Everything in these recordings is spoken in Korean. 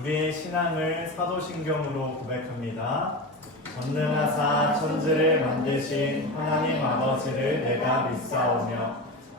우리의 신앙을 사도신경으로 고백합니다. 전능하사 천지를 만드신 하나님 아버지를 내가 믿사오며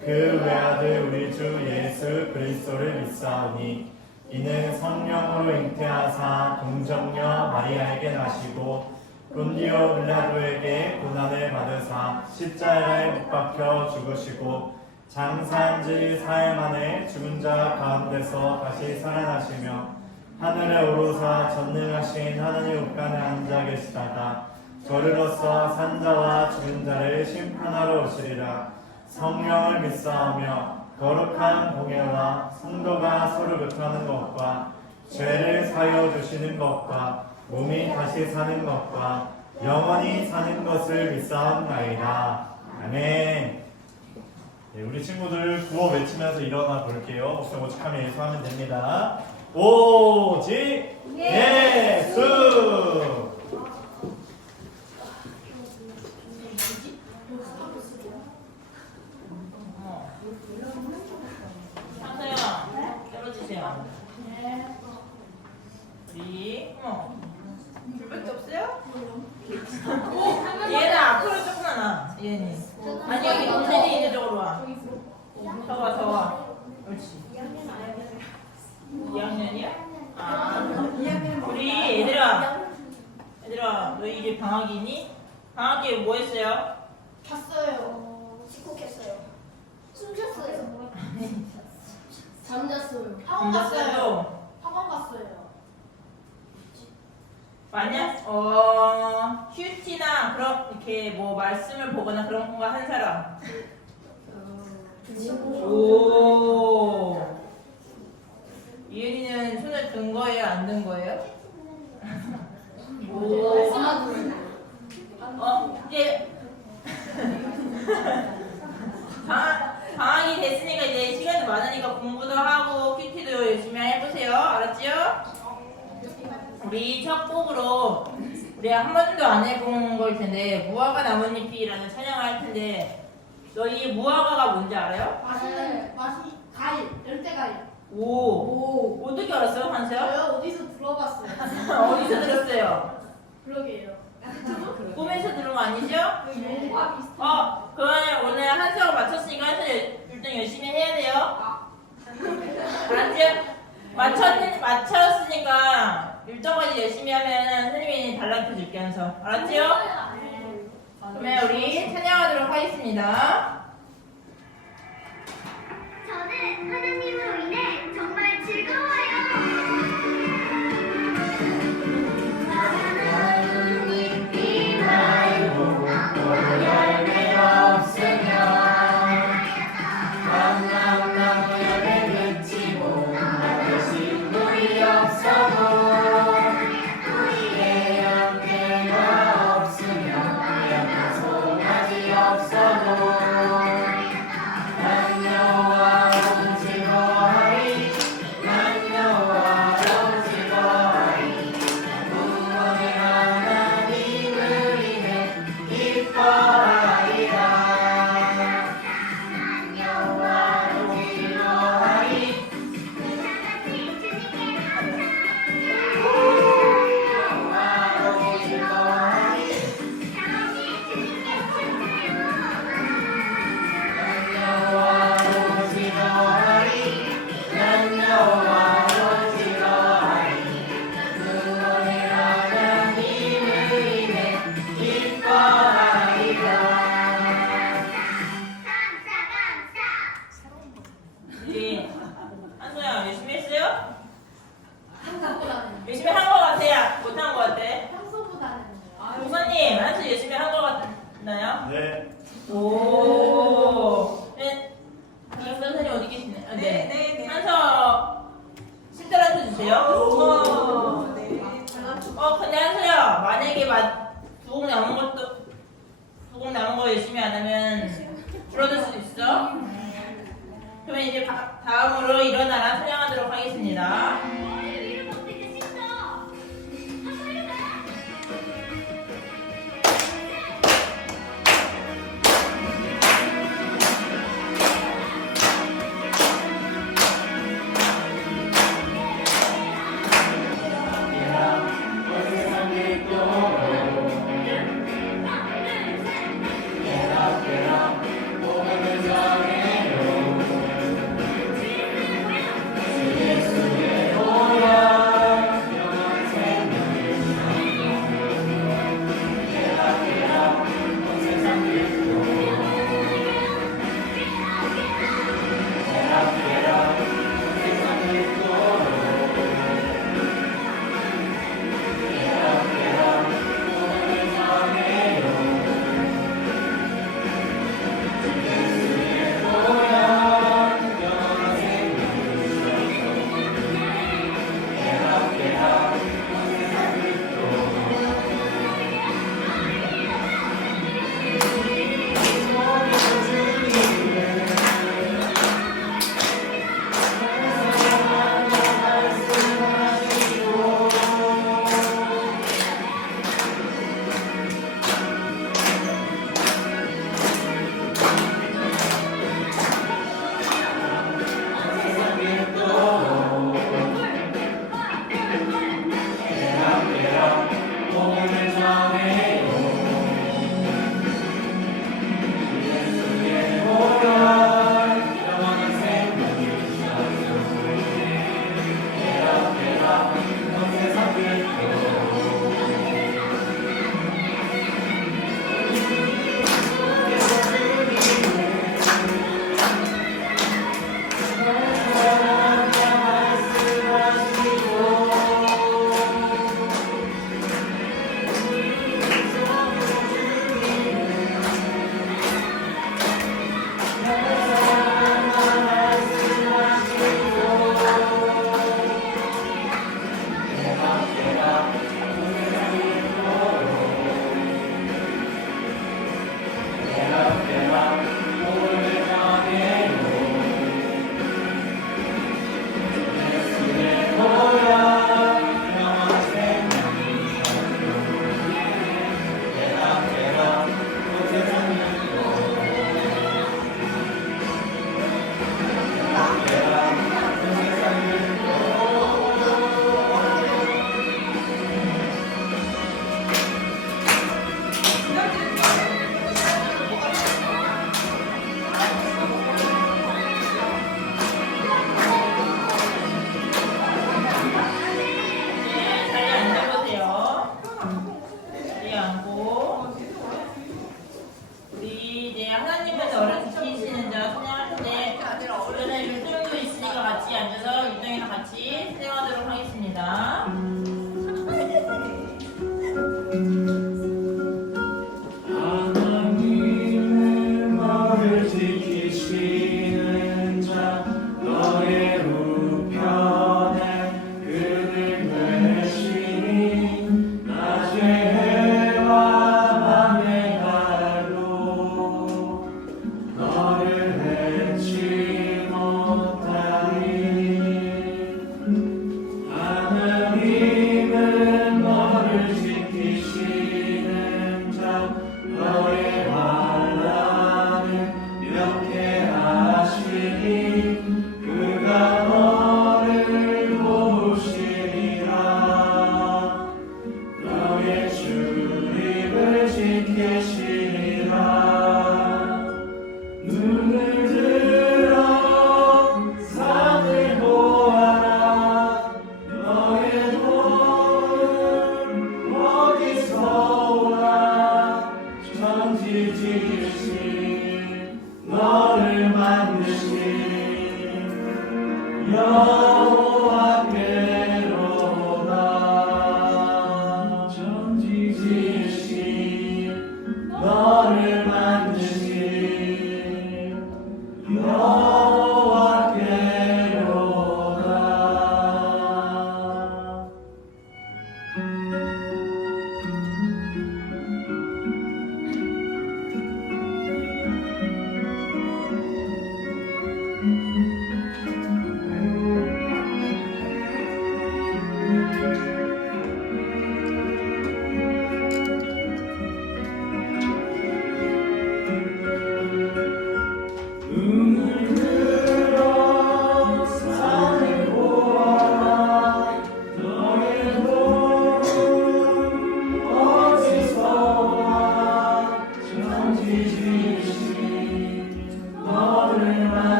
그 외아들 우리 주 예수 그리스도를 믿사오니 이는 성령으로 잉태하사 동정녀 마리아에게 나시고 본디오 빌라도에게 고난을 받으사 십자가에 못 박혀 죽으시고 장사한 지 4일 만에 죽은 자 가운데서 다시 살아나시며 하늘에 오르사 전능하신 하나님 우편에 앉아 계시다가 저리로서 산자와 죽은 자를 심판하러 오시리라. 성령을 믿사오며 거룩한 공예와 성도가 서로 교통하는 것과 죄를 사여 주시는 것과 몸이 다시 사는 것과 영원히 사는 것을 믿사옵나이다. 아멘. 네, 우리 친구들 구호 외치면서 일어나 볼게요. 목숨 오직하며 예수하면 됩니다. 오직 예수. 상서야, 떨어지세요. 우리 줄밖에 없어요? 얘는 앞으로 조금만 와. 얘는. 아니 여기 동생이 있는 쪽으로 와. 더 와, 더 와. 옳지. 2학년이야? 아, 우리 얘들아, 너희 이제 방학이니? 방학기에 뭐 했어요? 잤어요. 집콕했어요. 숨겼어요. 잠잤어요. 학원 갔어요. 학원 갔어요. 만약 큐티나 그런 이렇게 뭐 말씀을 보거나 그런 거 한 사람. 오. 이은이는 손을 든 거예요, 안 든 거예요? 오. 이제 방학이 됐으니까 이제 시간이 많으니까 공부도 하고 큐티도 열심히 해보세요. 알았지요? 우리 첫 곡으로 우리가 한 번도 안 해본 걸 텐데 무화과 나뭇잎이라는 찬양을 할 텐데 너희 무화과가 뭔지 알아요? 맛이 과일, 열대과일. 오. 어떻게 알았어요, 한세요? 저요 어디서 들어봤어요. 어디서 들었어요? 그러게요. 꿈에서 들은 거 아니죠? 영화 비슷. 그러면 오늘 한수가 맞췄으니까 한수 일단 열심히 해야 돼요. 알았죠? 맞췄으니까 일정까지 열심히 하면 선생님이 달라붙어 줄게 한서. 알았지요? 그러면 우리 찬양하도록 하겠습니다. 저는 하나님으로 인해 정말 즐거워요. 나뭇잎이 말고 열매 없으며 감람나무에 그치고 대신 물이 없어도 우리의 열매가 없으며 송아지 없어도 우리 한소야 열심히 했어요? 평소보다는. 열심히 한 거 같아요? 못한 거 같아? 평소보다는. 목사님 한소 열심히 한 거 같나요? 네. 오. 네. 이 선생님 어디 계시네? 아, 네. 한서 신들한테 주세요. 근데 한서야 만약에 두 곡 남은 거 열심히 안 하면 줄어들 수도 있어. 그러면 이제 다음으로 일어나라 찬양하도록 하겠습니다.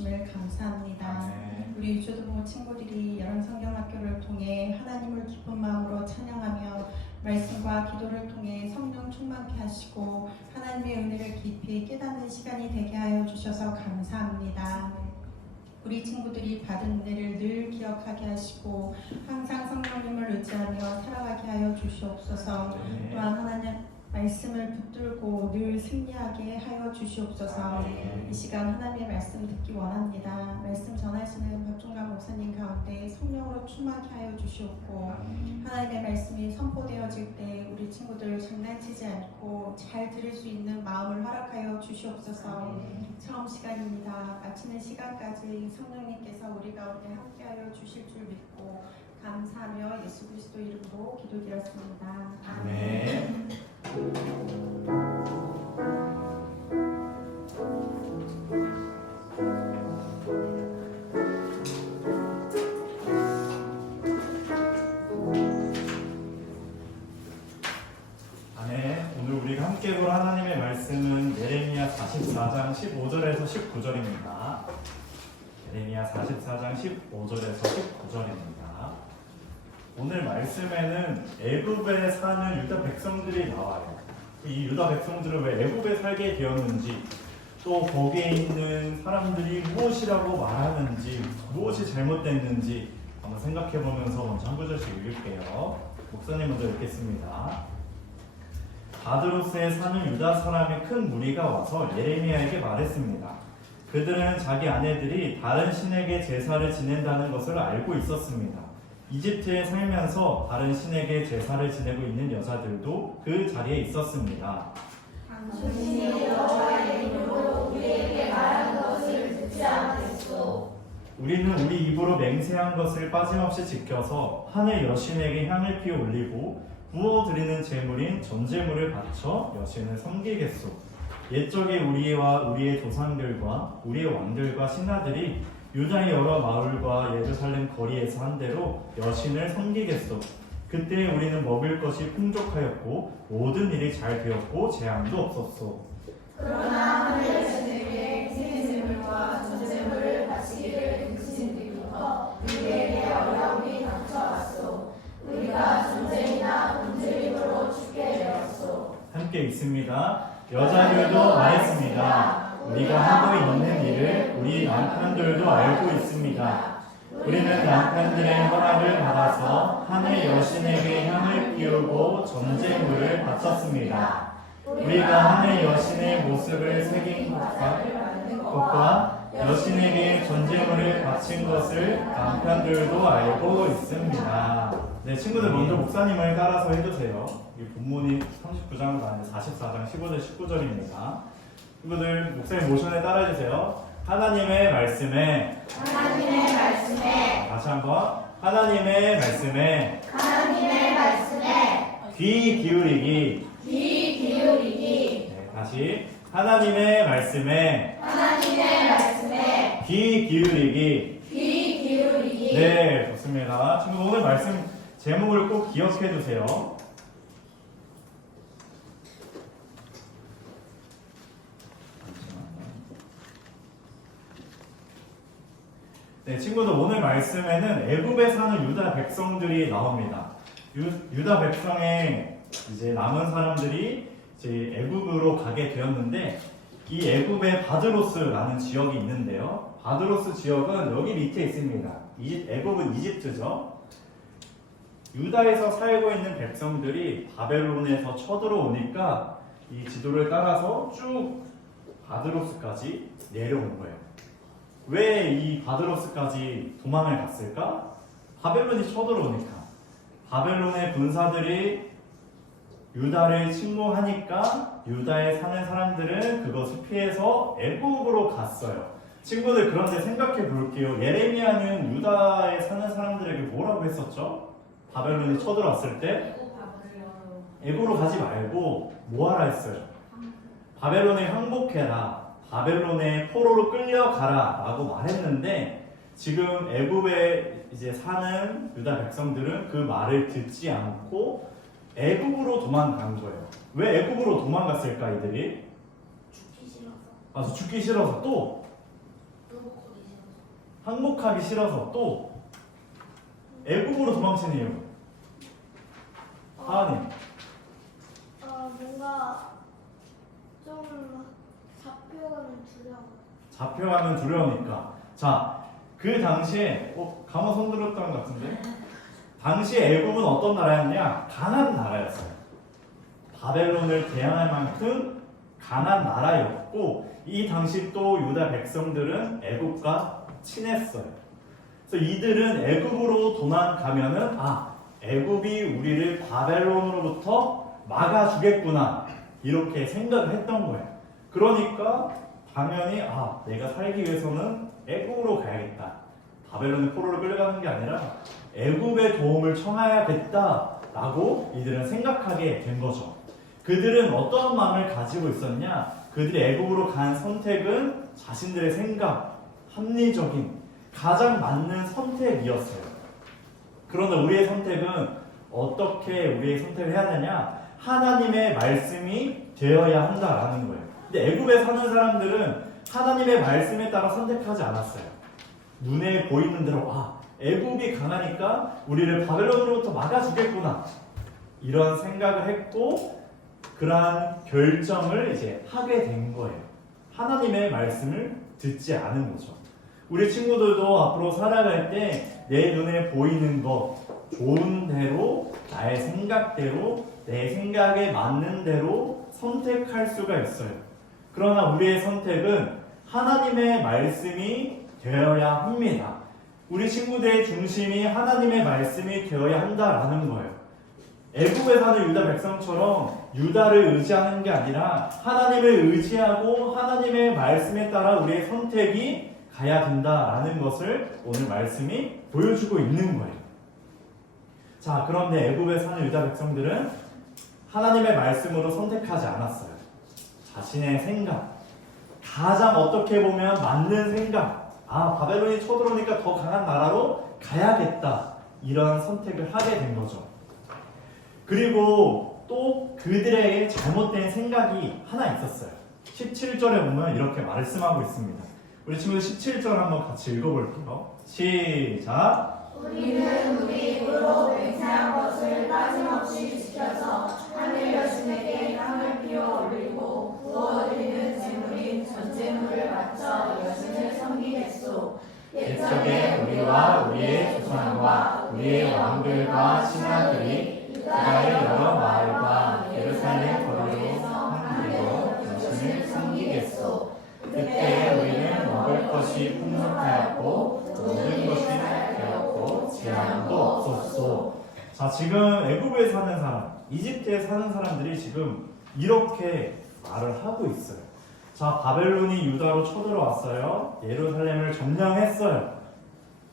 주심을 감사합니다. 네. 우리 유초등부 친구들이 여름 성경학교를 통해 하나님을 기쁜 마음으로 찬양하며 말씀과 기도를 통해 성령 충만케 하시고 하나님의 은혜를 깊이 깨닫는 시간이 되게 하여 주셔서 감사합니다. 우리 친구들이 받은 은혜를 늘 기억하게 하시고 항상 성령님을 의지하며 살아가게 하여 주시옵소서. 네. 또한 하나님 말씀을 붙들고 늘 승리하게 하여 주시옵소서. 이 시간 하나님의 말씀 듣기 원합니다. 말씀 전하시는 박종관 목사님 가운데 성령으로 충만케 하여 주시옵고 하나님의 말씀이 선포되어질 때 우리 친구들 장난치지 않고 잘 들을 수 있는 마음을 허락하여 주시옵소서. 처음 시간입니다. 마치는 시간까지 성령님께서 우리 가운데 함께하여 주실 줄 믿고 감사하며 예수 그리스도 이름으로 기도드렸습니다. 네. 아멘. 오늘 우리가 함께 볼 하나님의 말씀은 예레미야 44장 15절에서 19절입니다. 예레미야 44장 15절에서 19절입니다. 오늘 말씀에는 애굽에 사는 유다 백성들이 나와요. 이 유다 백성들은 왜 애굽에 살게 되었는지, 또 거기에 있는 사람들이 무엇이라고 말하는지, 무엇이 잘못됐는지 한번 생각해 보면서 먼저 한 구절씩 읽을게요. 목사님 먼저 읽겠습니다. 바드로스에 사는 유다 사람의 큰 무리가 와서 예레미야에게 말했습니다. 그들은 자기 아내들이 다른 신에게 제사를 지낸다는 것을 알고 있었습니다. 이집트에 살면서 다른 신에게 제사를 지내고 있는 여자들도 그 자리에 있었습니다. 당신이 여호와의 이름으로 우리에게 말한 것을 듣지 않겠소. 우리는 우리 입으로 맹세한 것을 빠짐없이 지켜서 하늘 여신에게 향을 피워 올리고 부어드리는 제물인 전제물을 바쳐 여신을 섬기겠소. 옛적에 우리와 우리의 조상들과 우리의 왕들과 신하들이 유다의 여러 마을과 예루살렘 거리에서 한 대로 여신을 섬기겠소. 그때 우리는 먹을 것이 풍족하였고 모든 일이 잘 되었고 재앙도 없었소. 그러나 하늘 여신에게 생제물과 전제물을 바치기를 등진 뒤부터 우리에게 어려움이 닥쳐왔소. 우리가 전쟁이나 굶주림으로 죽게 되었소. 함께 있습니다. 여자들도 말했습니다. 우리가 하고 있는 일을 우리 남편들도 알고 있습니다. 우리는 남편들의 허락을 받아서 하늘 여신에게 향을 피우고 전제물을 바쳤습니다. 우리가 하늘 여신의 모습을 새긴 것과 여신에게 전제물을 바친 것을 남편들도 알고 있습니다. 네, 친구들 먼저 목사님을 따라서 해주세요. 이 본문이 39장으로 가는데 44장 15절 19절입니다. 친구들 목사님 모션에 따라해주세요. 하나님의 말씀에 다시 한번 하나님의 말씀에 귀 기울이기. 네, 다시 하나님의 말씀에 귀 기울이기. 네, 좋습니다. 친구 오늘 말씀 제목을 꼭 기억해 주세요. 네, 친구들 오늘 말씀에는 애굽에 사는 유다 백성들이 나옵니다. 유다 백성의 이제 남은 사람들이 이제 애굽으로 가게 되었는데 이 애굽에 바드로스라는 지역이 있는데요. 바드로스 지역은 여기 밑에 있습니다. 애굽은 이집트죠. 유다에서 살고 있는 백성들이 바벨론에서 쳐들어오니까 이 지도를 따라서 쭉 바드로스까지 내려온 거예요. 왜 이 바드로스까지 도망을 갔을까? 바벨론이 쳐들어오니까. 바벨론의 군사들이 유다를 침공하니까 유다에 사는 사람들은 그것을 피해서 애굽으로 갔어요. 친구들 그런데 생각해 볼게요. 예레미야는 유다에 사는 사람들에게 뭐라고 했었죠? 바벨론이 쳐들어왔을 때 애굽으로 가지 말고 뭐하라 했어요? 바벨론에 항복해라. 바벨론의 포로로 끌려가라 라고 말했는데 지금 애굽에 이제 사는 유다 백성들은 그 말을 듣지 않고 애굽으로 도망간 거예요. 왜 애굽으로 도망갔을까 이들이? 죽기 싫어서. 맞아, 죽기 싫어서 또 항복하기 싫어서 또 애국으로 도망치는 이유. 하나님. 뭔가 좀 잡혀가는 두려워. 잡혀가면 두려우니까. 자, 그 당시에 강호 손 들었던 것 같은데. 당시 애국은 어떤 나라였냐? 강한 나라였어요. 바벨론을 대항할 만큼 강한 나라였고, 이 당시 또 유다 백성들은 애국과 친했어요. 그래서 이들은 애국으로 도망가면은 애국이 우리를 바벨론으로부터 막아주겠구나 이렇게 생각을 했던 거예요. 그러니까 당연히 내가 살기 위해서는 애국으로 가야겠다. 바벨론의 포로로 끌려가는 게 아니라 애국의 도움을 청해야겠다라고 이들은 생각하게 된 거죠. 그들은 어떤 마음을 가지고 있었냐? 그들이 애국으로 간 선택은 자신들의 생각, 합리적인 가장 맞는 선택이었어요. 그러나 우리의 선택은 어떻게 우리의 선택을 해야 되냐? 하나님의 말씀이 되어야 한다라는 거예요. 근데 애굽에 사는 사람들은 하나님의 말씀에 따라 선택하지 않았어요. 눈에 보이는 대로 애굽이 강하니까 우리를 바벨론으로부터 막아주겠구나 이런 생각을 했고 그러한 결정을 이제 하게 된 거예요. 하나님의 말씀을 듣지 않은 거죠. 우리 친구들도 앞으로 살아갈 때 내 눈에 보이는 것 좋은 대로 나의 생각대로 내 생각에 맞는 대로 선택할 수가 있어요. 그러나 우리의 선택은 하나님의 말씀이 되어야 합니다. 우리 친구들의 중심이 하나님의 말씀이 되어야 한다라는 거예요. 애굽에 사는 유다 백성처럼 유다를 의지하는 게 아니라 하나님을 의지하고 하나님의 말씀에 따라 우리의 선택이 가야 된다라는 것을 오늘 말씀이 보여주고 있는 거예요. 자, 그런데 애굽에 사는 유다 백성들은 하나님의 말씀으로 선택하지 않았어요. 자신의 생각, 가장 어떻게 보면 맞는 생각, 바벨론이 쳐들어오니까 더 강한 나라로 가야겠다 이런 선택을 하게 된 거죠. 그리고 또 그들에게 잘못된 생각이 하나 있었어요. 17절에 보면 이렇게 말씀하고 있습니다. 우리 친구들 17절 한번 같이 읽어볼게요. 시작. 우리는 우리 입으로 맹세한 것을 빠짐없이 지켜서 하늘 여신에게 향을 피워 올리고 부어드리는 제물인 전제물을 바쳐 여신을 섬기겠소. 옛적에 우리와 우리의 조상과 우리의 왕들과 신하들이 유다의 여러 마을과 예루살렘 거리로 함께로 여신을 섬기겠소. 그때 우리는 먹을 것이 풍족하였고 모든 것이 되었고 재앙도 없었소. 자, 지금 애굽에 사는 사람, 이집트에 사는 사람들이 지금 이렇게 말을 하고 있어요. 자, 바벨론이 유다로 쳐들어왔어요. 예루살렘을 점령했어요.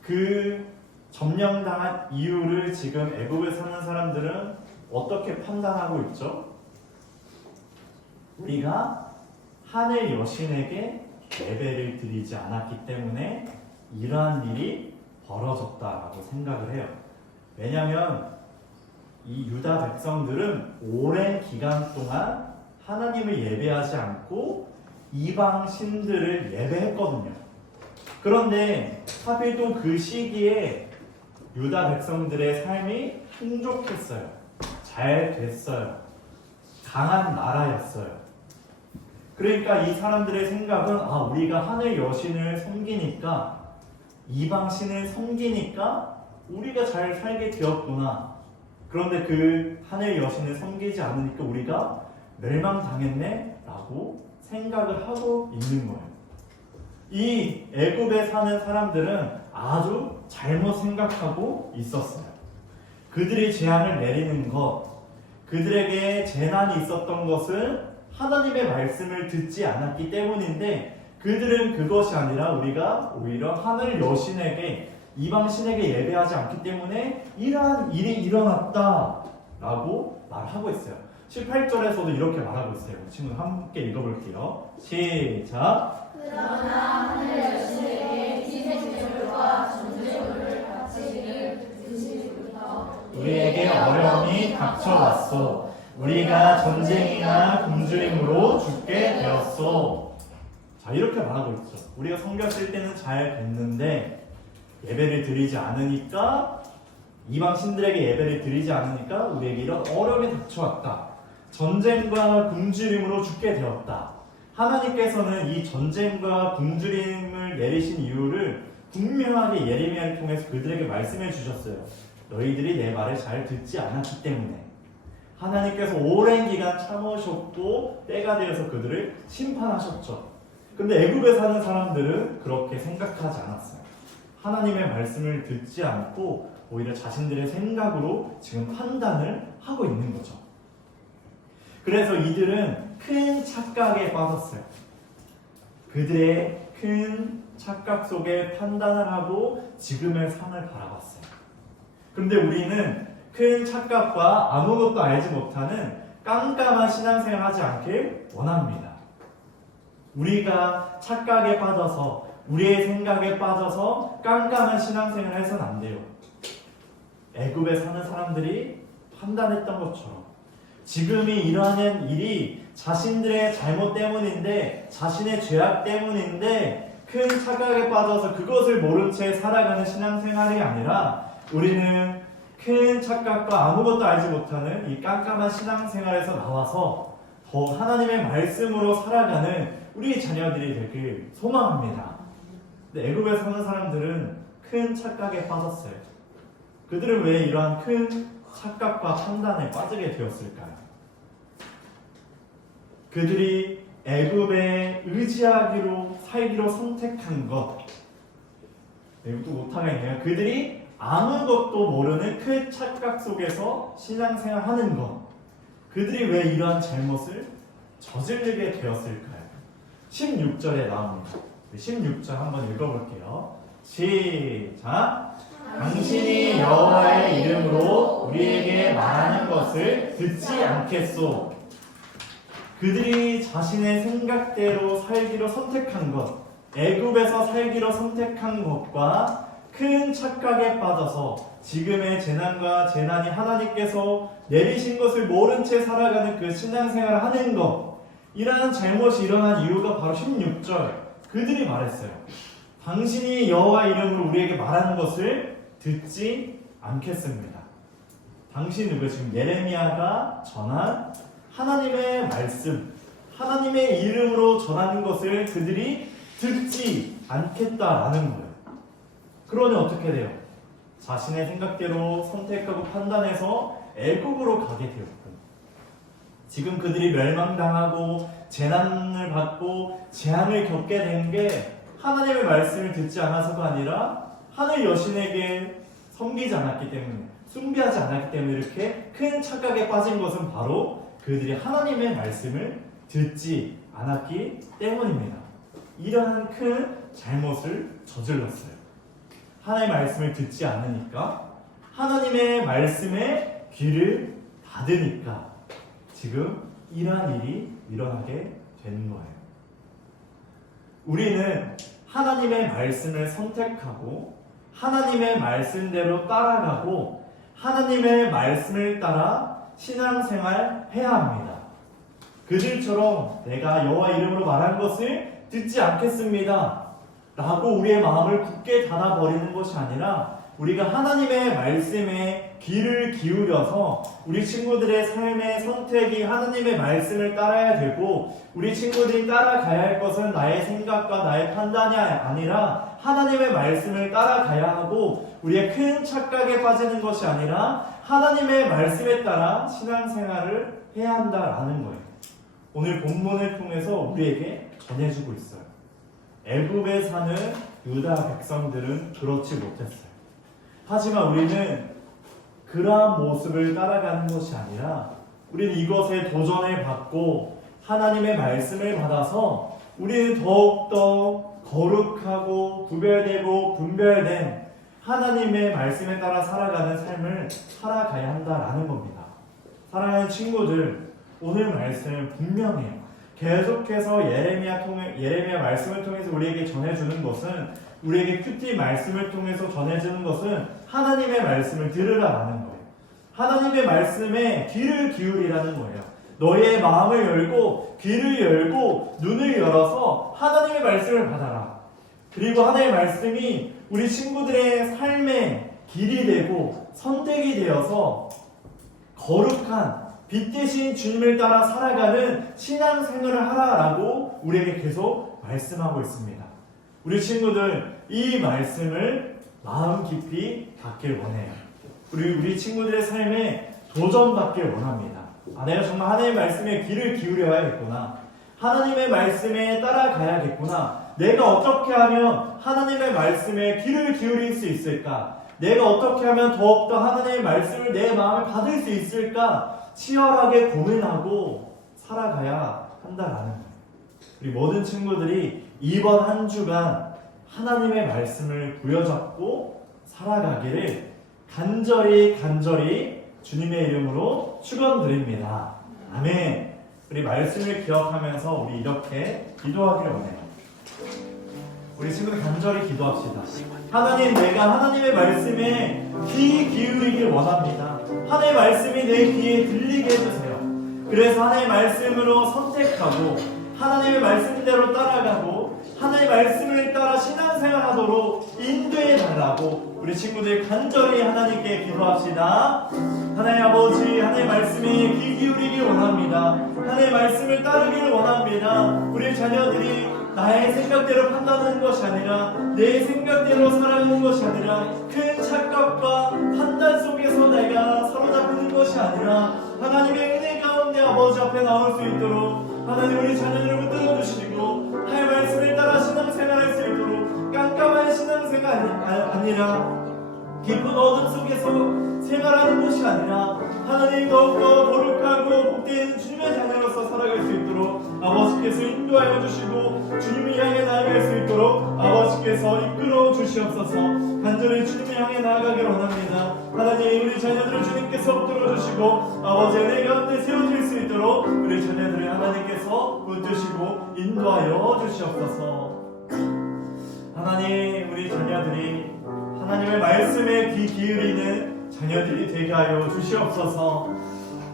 그 점령당한 이유를 지금 애굽에 사는 사람들은 어떻게 판단하고 있죠? 우리가 하늘 여신에게 예배를 드리지 않았기 때문에 이러한 일이 벌어졌다라고 생각을 해요. 왜냐하면 이 유다 백성들은 오랜 기간 동안 하나님을 예배하지 않고 이방 신들을 예배했거든요. 그런데 하필 또 그 시기에 유다 백성들의 삶이 풍족했어요. 잘 됐어요. 강한 나라였어요. 그러니까 이 사람들의 생각은 우리가 하늘 여신을 섬기니까 이방 신을 섬기니까 우리가 잘 살게 되었구나. 그런데 그 하늘 여신을 섬기지 않으니까 우리가 멸망당했네 라고 생각을 하고 있는 거예요. 이 애굽에 사는 사람들은 아주 잘못 생각하고 있었어요. 그들이 재앙을 내리는 것, 그들에게 재난이 있었던 것은 하나님의 말씀을 듣지 않았기 때문인데 그들은 그것이 아니라 우리가 오히려 하늘 여신에게 이방신에게 예배하지 않기 때문에 이러한 일이 일어났다라고 말하고 있어요. 18절에서도 이렇게 말하고 있어요. 친구들 함께 읽어볼게요. 시작. 그러나 하늘 여신에게 희생제물과 전제물을 바치기를 드시기부터 우리에게 어려움이 닥쳐왔소. 우리가 전쟁이나 굶주림으로 죽게 되었소. 자, 자, 이렇게 말하고 있죠. 우리가 성경 쓸 때는 잘 됐는데 예배를 드리지 않으니까, 이방 신들에게 예배를 드리지 않으니까 우리에게 이런 어려움이 닥쳐왔다. 전쟁과 굶주림으로 죽게 되었다. 하나님께서는 이 전쟁과 굶주림을 내리신 이유를 분명하게 예레미야를 통해서 그들에게 말씀해 주셨어요. 너희들이 내 말을 잘 듣지 않았기 때문에. 하나님께서 오랜 기간 참으셨고 때가 되어서 그들을 심판하셨죠. 근데 애굽에 사는 사람들은 그렇게 생각하지 않았어요. 하나님의 말씀을 듣지 않고 오히려 자신들의 생각으로 지금 판단을 하고 있는 거죠. 그래서 이들은 큰 착각에 빠졌어요. 그들의 큰 착각 속에 판단을 하고 지금의 삶을 바라봤어요. 그런데 우리는 큰 착각과 아무것도 알지 못하는 깜깜한 신앙생활을 하지 않길 원합니다. 우리가 착각에 빠져서, 우리의 생각에 빠져서 깜깜한 신앙생활을 해서는 안 돼요. 애굽에 사는 사람들이 판단했던 것처럼 지금이 일어나는 일이 자신들의 잘못 때문인데, 자신의 죄악 때문인데 큰 착각에 빠져서 그것을 모른 채 살아가는 신앙생활이 아니라, 우리는 큰 착각과 아무것도 알지 못하는 이 깜깜한 신앙생활에서 나와서 더 하나님의 말씀으로 살아가는 우리 자녀들이 되길 소망합니다. 근데 애굽에 사는 사람들은 큰 착각에 빠졌어요. 그들은 왜 이러한 큰 착각과 판단에 빠지게 되었을까요? 그들이 애굽에 의지하기로 살기로 선택한 것, 이것도 못하겠네요. 그들이 아무것도 모르는 큰 착각 속에서 신앙생활 하는 것, 그들이 왜 이러한 잘못을 저지르게 되었을까요? 16절에 나옵니다. 16절 한번 읽어볼게요. 시작. 당신이 여호와의 이름으로 우리에게 말하는 것을 듣지 않겠소. 그들이 자신의 생각대로 살기로 선택한 것, 애굽에서 살기로 선택한 것과 큰 착각에 빠져서 지금의 재난과 재난이 하나님께서 내리신 것을 모른 채 살아가는 그 신앙생활을 하는 것, 이러한 잘못이 일어난 이유가 바로 16절, 그들이 말했어요. 당신이 여호와 이름으로 우리에게 말하는 것을 듣지 않겠습니다. 당신 누구? 지금 예레미야가 전한 하나님의 말씀, 하나님의 이름으로 전하는 것을 그들이 듣지 않겠다라는 거예요. 그러니 어떻게 돼요? 자신의 생각대로 선택하고 판단해서 애국으로 가게 되었고, 지금 그들이 멸망당하고 재난을 받고 재앙을 겪게 된 게 하나님의 말씀을 듣지 않아서가 아니라 하늘 여신에게 섬기지 않았기 때문에, 숭배하지 않았기 때문에 이렇게 큰 착각에 빠진 것은 바로 그들이 하나님의 말씀을 듣지 않았기 때문입니다. 이러한 큰 잘못을 저질렀어요. 하나님의 말씀을 듣지 않으니까, 하나님의 말씀에 귀를 닫으니까 지금 이러한 일이 일어나게 되는 거예요. 우리는 하나님의 말씀을 선택하고 하나님의 말씀대로 따라가고 하나님의 말씀을 따라 신앙생활 해야 합니다. 그들처럼 내가 여호와 이름으로 말한 것을 듣지 않겠습니다 라고 우리의 마음을 굳게 닫아버리는 것이 아니라, 우리가 하나님의 말씀에 귀를 기울여서 우리 친구들의 삶의 선택이 하나님의 말씀을 따라야 되고, 우리 친구들이 따라가야 할 것은 나의 생각과 나의 판단이 아니라 하나님의 말씀을 따라가야 하고, 우리의 큰 착각에 빠지는 것이 아니라 하나님의 말씀에 따라 신앙생활을 해야 한다라는 거예요. 오늘 본문을 통해서 우리에게 전해주고 있어요. 애굽에 사는 유다 백성들은 그렇지 못했어요. 하지만 우리는 그러한 모습을 따라가는 것이 아니라, 우리는 이것에 도전을 받고 하나님의 말씀을 받아서 우리는 더욱더 거룩하고 구별되고 분별된 하나님의 말씀에 따라 살아가는 삶을 살아가야 한다라는 겁니다. 사랑하는 친구들, 오늘 말씀은 분명해요. 계속해서 예레미야 말씀을 통해서 우리에게 전해주는 것은, 우리에게 큐티 말씀을 통해서 전해주는 것은 하나님의 말씀을 들으라라는 거예요. 하나님의 말씀에 귀를 기울이라는 거예요. 너의 마음을 열고 귀를 열고 눈을 열어서 하나님의 말씀을 받아라. 그리고 하나님의 말씀이 우리 친구들의 삶의 길이 되고 선택이 되어서 거룩한 빛 대신 주님을 따라 살아가는 신앙생활을 하라라고 우리에게 계속 말씀하고 있습니다. 우리 친구들 이 말씀을 마음 깊이 받길 원해요. 우리 친구들의 삶에 도전받길 원합니다. 내가 정말 하나님의 말씀에 귀를 기울여야겠구나. 하나님의 말씀에 따라가야겠구나. 내가 어떻게 하면 하나님의 말씀에 귀를 기울일 수 있을까? 내가 어떻게 하면 더욱더 하나님의 말씀을 내 마음에 받을 수 있을까? 치열하게 고민하고 살아가야 한다라는 거예요. 우리 모든 친구들이 이번 한 주간 하나님의 말씀을 부여잡고 살아가기를 간절히 주님의 이름으로 축원드립니다. 아멘. 우리 말씀을 기억하면서 우리 이렇게 기도하기를 원해요. 우리 친구들 간절히 기도합시다. 하나님, 내가 하나님의 말씀에 귀 기울이길 원합니다. 하나님의 말씀이 내 귀에 들리게 해주세요. 그래서 하나님의 말씀으로 선택하고 하나님의 말씀대로 따라가고 하나님의 말씀을 따라 신앙생활하도록 인도해 달라고 우리 친구들 간절히 하나님께 기도합시다. 하나님 아버지, 하나님의 말씀에 귀 기울이길 원합니다. 하나님의 말씀을 따르기를 원합니다. 우리 자녀들이 나의 생각대로 판단하는 것이 아니라 내 생각대로 살아가는 것이 아니라 큰 착각과 판단 속에서 내가 사로잡히는 것이 아니라 하나님의 은혜 가운데 아버지 앞에 나올 수 있도록 하나님 우리 자녀들을 붙들어주시고 하나님의 말씀을 따라 신앙생활할 수 있도록 깜깜한 신앙생활이 아니라 깊은 어둠 속에서 생활하는 것이 아니라 하나님 더욱더 거룩하고 복된 주님의 자녀로서 살아갈 수 있도록 아버지께서 인도하여 주시고 주님을 향해 나아갈 수 있도록 아버지께서 이끌어 주시옵소서. 간절히 주님을 향해 나아가기를 원합니다. 하나님 우리 자녀들을 주님께서 붙들어 주시고 아버지 은혜 가운데 세워질 수 있도록 우리 자녀들을 하나님께서 붙드시고 인도하여 주시옵소서. 하나님 우리 자녀들이 하나님의 말씀에 귀 기울이는 자녀들이 되게 하여 주시옵소서.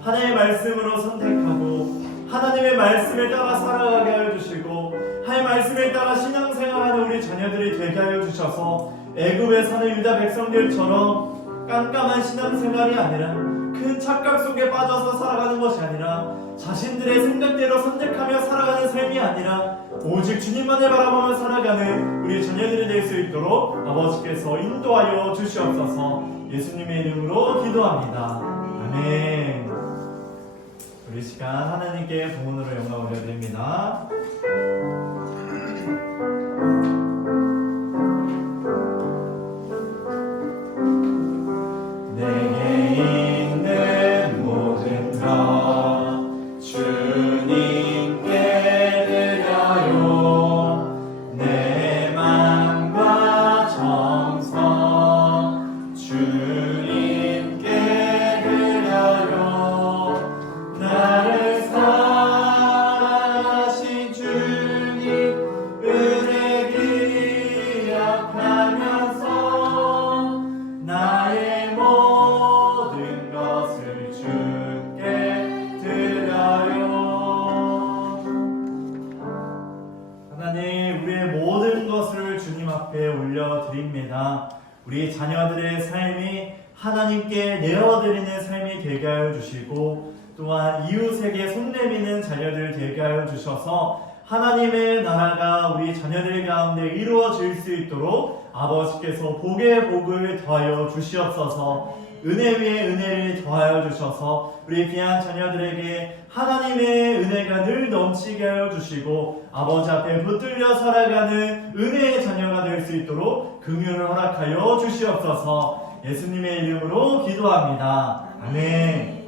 하나님의 말씀으로 선택하고 하나님의 말씀을 따라 살아가게 하여 주시고 하나님의 말씀을 따라 신앙생활하는 우리 자녀들이 되게 하여 주셔서 애굽에 사는 유다 백성들처럼 깜깜한 신앙생활이 아니라 큰 착각 속에 빠져서 살아가는 것이 아니라 자신들의 생각대로 선택하며 살아가는 삶이 아니라 오직 주님만을 바라보며 살아가는 우리 자녀들이 될 수 있도록 아버지께서 인도하여 주시옵소서. 예수님의 이름으로 기도합니다. 아멘. 우리 시간 하나님께 봉헌으로 영광 올려드립니다. 내게 있는 모든 것 주님께 드려요. 내 맘과 정성 주님께 드려요. 나를 사랑하신 주님 은혜 기억하면서 나의 모든 것을 주께 드려요. 하나님 우리의 모든 것을 주님 앞에 올려드립니다. 우리 자녀들의 삶이 하나님께 내어드리는 삶이 되게 하여 주시고 또한 이웃에게 손 내미는 자녀들 되게 하여 주셔서 하나님의 나라가 우리 자녀들 가운데 이루어질 수 있도록 아버지께서 복의 복을 더하여 주시옵소서. 은혜 위에 은혜를 더하여 주셔서 우리 귀한 자녀들에게 하나님의 은혜가 늘 넘치게 하여 주시고 아버지 앞에 붙들려 살아가는 은혜의 자녀가 될 수 있도록 긍휼을 허락하여 주시옵소서. 예수님의 이름으로 기도합니다. 아멘.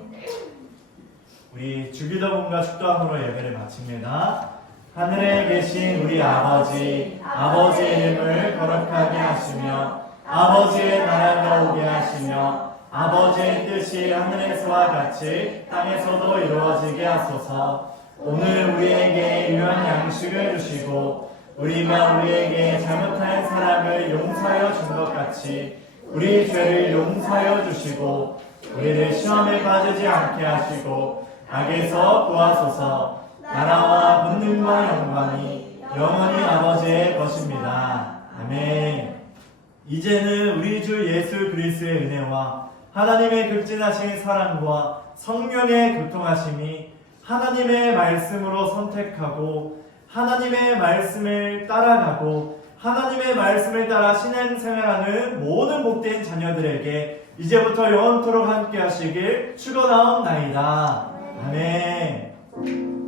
우리 주기도문과 축도함으로 예배를 마칩니다. 하늘에 계신 우리 아버지, 아버지의 이름을 거룩하게 하시며 아버지의 나라가 오게 하시며 아버지의 뜻이 하늘에서와 같이 땅에서도 이루어지게 하소서. 오늘 우리에게 유한 양식을 주시고 우리가 우리에게 잘못한 사람을 용서하여 준 것 같이 우리 죄를 용서하여 주시고 우리를 시험에 빠지지 않게 하시고 악에서 구하소서. 나라와 권능과 영광이 영원히 아버지의 것입니다. 아멘. 이제는 우리 주 예수 그리스도의 은혜와 하나님의 극진하신 사랑과 성령의 교통하심이 하나님의 말씀으로 선택하고 하나님의 말씀을 따라가고 하나님의 말씀을 따라 신앙생활하는 모든 복된 자녀들에게 이제부터 영원토록 함께 하시길 축원하옵나이다. 아멘.